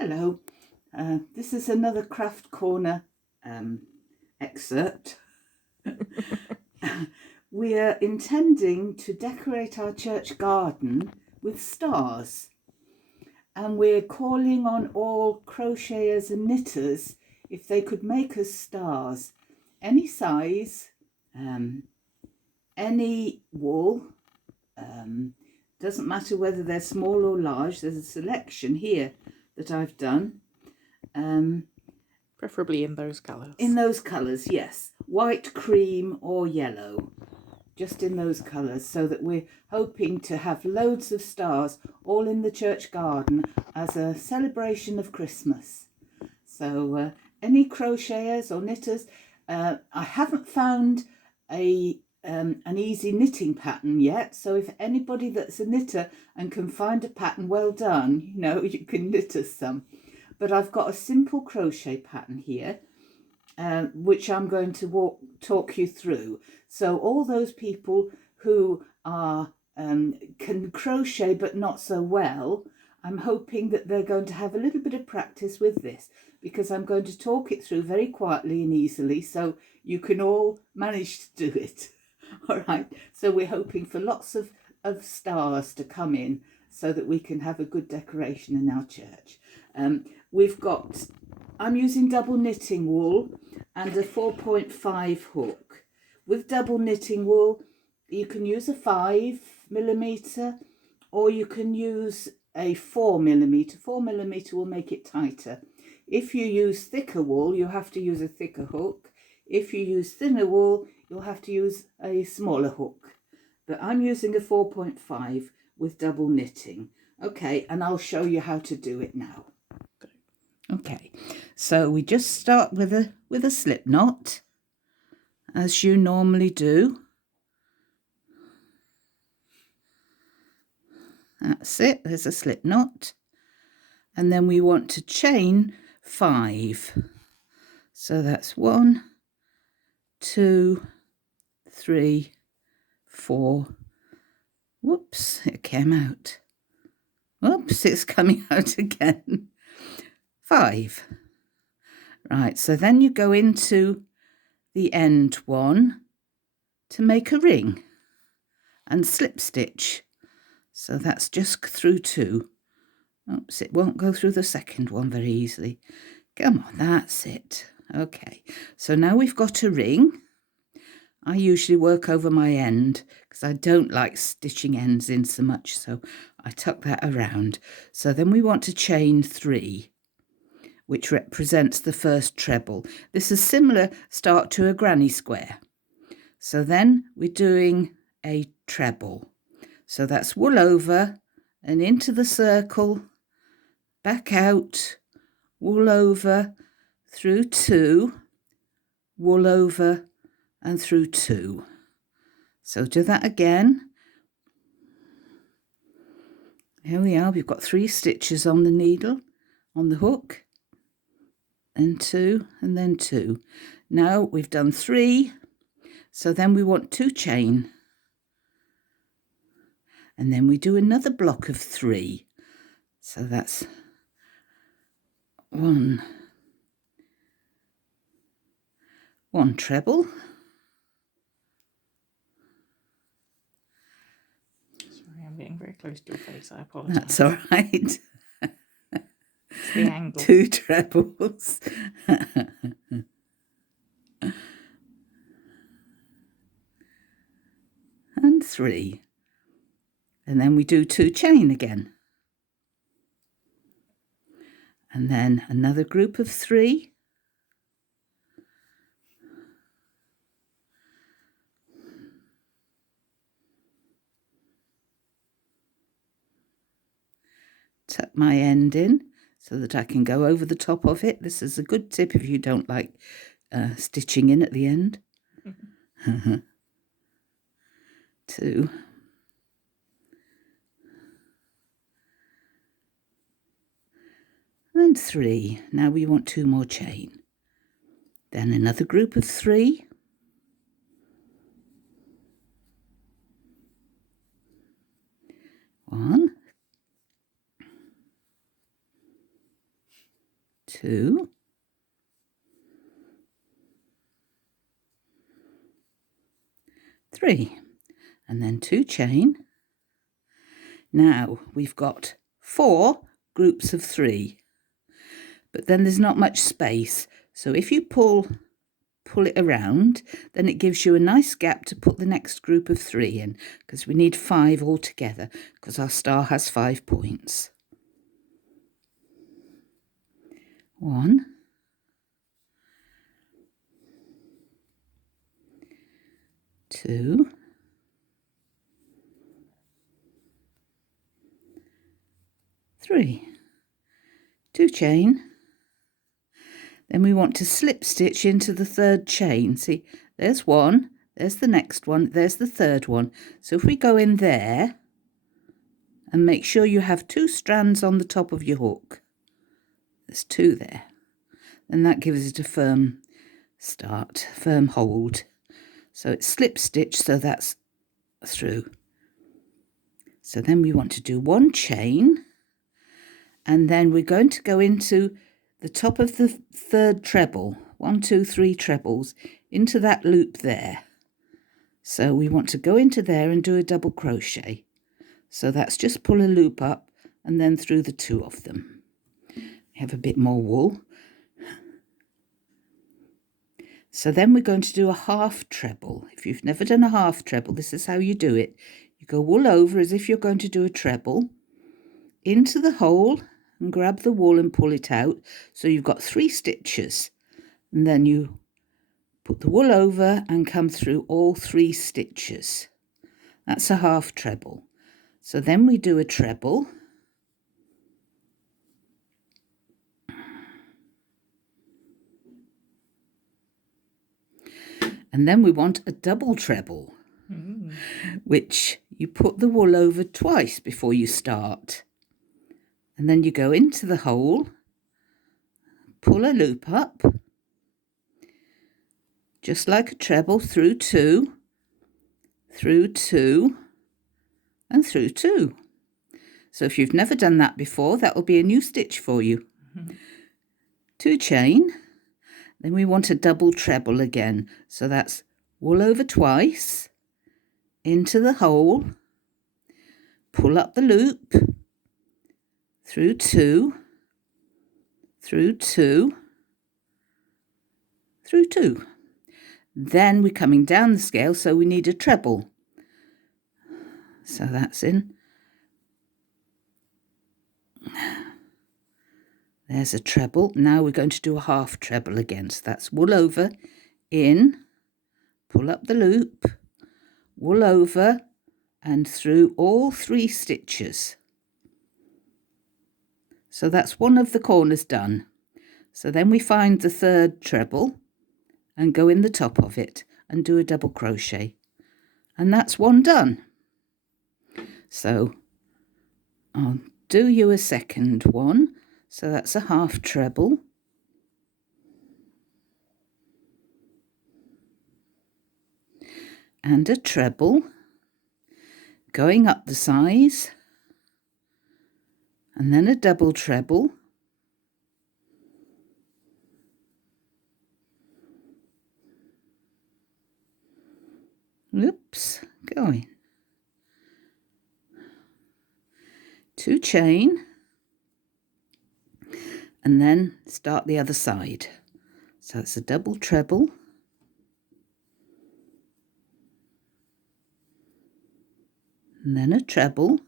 Hello, this is another Craft Corner excerpt. We are intending to decorate our church garden with stars, and we're calling on all crocheters and knitters if they could make us stars, any size, any wool, doesn't matter whether they're small or large. There's a selection here that I've done. Preferably in those colours. In those colours, yes. White, cream or yellow. Just in those colours, so that we're hoping to have loads of stars all in the church garden as a celebration of Christmas. So any crocheters or knitters, I haven't found an easy knitting pattern yet, so if anybody that's a knitter and can find a pattern, well done, you can knit us some. But I've got a simple crochet pattern here, which I'm going to talk you through. So all those people who are can crochet but not so well, I'm hoping that they're going to have a little bit of practice with this, because I'm going to talk it through very quietly and easily so you can all manage to do it. All right, so we're hoping for lots of stars to come in so that we can have a good decoration in our church. I'm using double knitting wool and a 4.5 hook. With double knitting wool, you can use a 5mm or you can use a 4mm. 4mm will make it tighter. If you use thicker wool, you have to use a thicker hook. If you use thinner wool, you'll have to use a smaller hook. But I'm using a 4.5 with double knitting. Okay, and I'll show you how to do it now. Okay, so we just start with a slip knot, as you normally do. That's it, there's a slip knot. And then we want to chain 5. So that's 1, 2, 3, 4. Whoops, it came out. Whoops, it's coming out again. 5. Right, so then you go into the end one to make a ring and slip stitch. So that's just through 2. Oops, it won't go through the second one very easily. Come on, that's it. Okay, so now we've got a ring. I usually work over my end because I don't like stitching ends in so much, so I tuck that around. So then we want to chain 3, which represents the first treble. This is similar start to a granny square. So then we're doing a treble. So that's wool over and into the circle, back out, wool over, through 2, wool over and through 2. So do that again. Here we are, we've got 3 stitches on the needle, on the hook, and 2, and then 2. Now we've done 3, so then we want 2 chain. And then we do another block of 3. So that's 1 treble. Sorry, I'm getting very close to your face. I apologise. That's all right. It's the angle. 2 trebles. And 3. And then we do 2 chain again. And then another group of 3. Tuck my end in so that I can go over the top of it. This is a good tip if you don't like stitching in at the end. 2. And 3. Now we want 2 more chain. Then another group of 3. One, 2, 3, and then 2 chain. Now we've got 4 groups of 3, but then there's not much space, so if you pull it around, then it gives you a nice gap to put the next group of 3 in, because we need 5 altogether, because our star has 5 points. 1, 2, 3, 2 chain. Then we want to slip stitch into the 3rd chain. See, there's 1, there's the next one, there's the 3rd one. So if we go in there and make sure you have 2 strands on the top of your hook, there's 2 there, then that gives it a firm start, firm hold. So it's slip stitch, so that's through. So then we want to do 1 chain, and then we're going to go into the top of the 3rd treble, 1, 2, 3 trebles, into that loop there. So we want to go into there and do a double crochet. So that's just pull a loop up and then through the 2 of them. We have a bit more wool. So then we're going to do a half treble. If you've never done a half treble, this is how you do it. You go wool over as if you're going to do a treble, into the hole and grab the wool and pull it out. So you've got 3 stitches, and then you put the wool over and come through all 3 stitches. That's a half treble. So then we do a treble. And then we want a double treble, which you put the wool over twice before you start. And then you go into the hole, pull a loop up, just like a treble, through 2, through 2, and through 2. So if you've never done that before, that will be a new stitch for you. 2 chain. Then we want a double treble again. So that's wool over twice, into the hole, pull up the loop, through 2, through 2, through 2. Then we're coming down the scale, so we need a treble. So that's in. There's a treble. Now we're going to do a half treble again. So that's wool over, in, pull up the loop, wool over, and through all 3 stitches. So that's one of the corners done. So then we find the 3rd treble and go in the top of it and do a double crochet. And that's 1 done. So I'll do you a 2nd one. So that's a half treble. And a treble, going up the size, and then a double treble, oops, going, 2 chain, and then start the other side. So it's a double treble, and then a treble,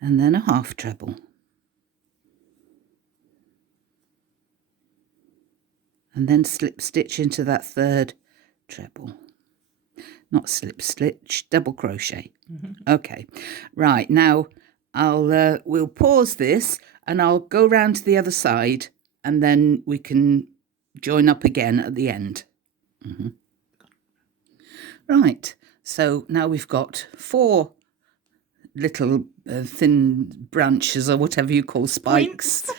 and then a half treble, and then slip stitch into that 3rd treble. Not slip stitch, double crochet. Okay, right, now we'll pause this and I'll go round to the other side and then we can join up again at the end. Right, so now we've got 4 little thin branches or whatever you call spikes.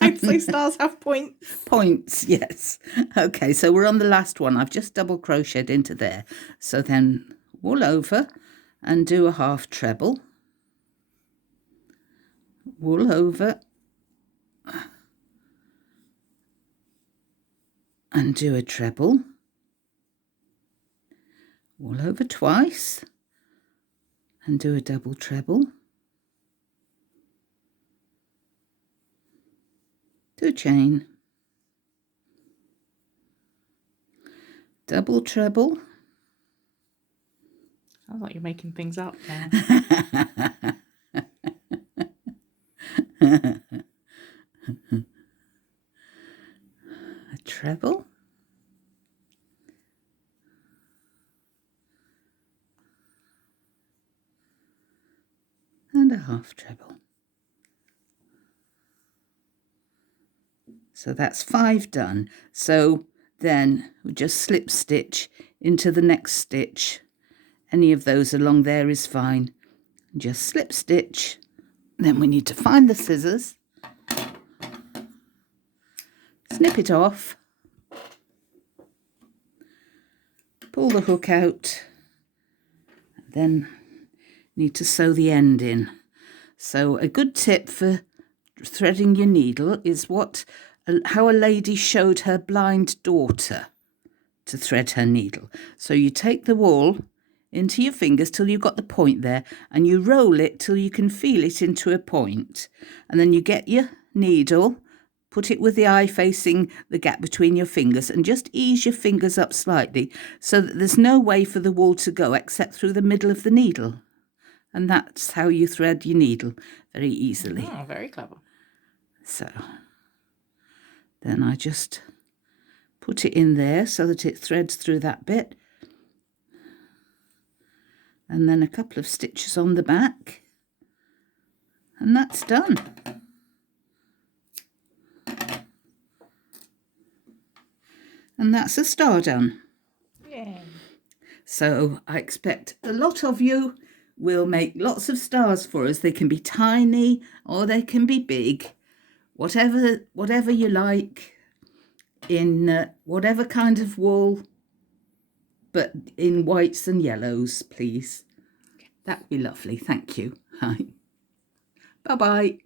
I'd say stars have points. Points, yes. Okay, so we're on the last one. I've just double crocheted into there. So then wool over and do a half treble, wool over and do a treble, wool over twice and do a double treble, do a chain, double treble. Sounds like you're making things up now. A treble, and a half treble. So that's 5 done. So then we just slip stitch into the next stitch. Any of those along there is fine. Just slip stitch. Then we need to find the scissors, snip it off, pull the hook out, then need to sew the end in. So a good tip for threading your needle is how a lady showed her blind daughter to thread her needle. So you take the wool into your fingers till you've got the point there, and you roll it till you can feel it into a point, and then you get your needle, put it with the eye facing the gap between your fingers, and just ease your fingers up slightly so that there's no way for the wool to go except through the middle of the needle. And that's how you thread your needle very easily. Oh, very clever. So then I just put it in there so that it threads through that bit. And then a couple of stitches on the back. And that's done. And that's a star done. Yay. So I expect a lot of you will make lots of stars for us. They can be tiny or they can be big. Whatever you like, in whatever kind of wool, but in whites and yellows, please. That would be lovely. Thank you. Hi. Bye-bye.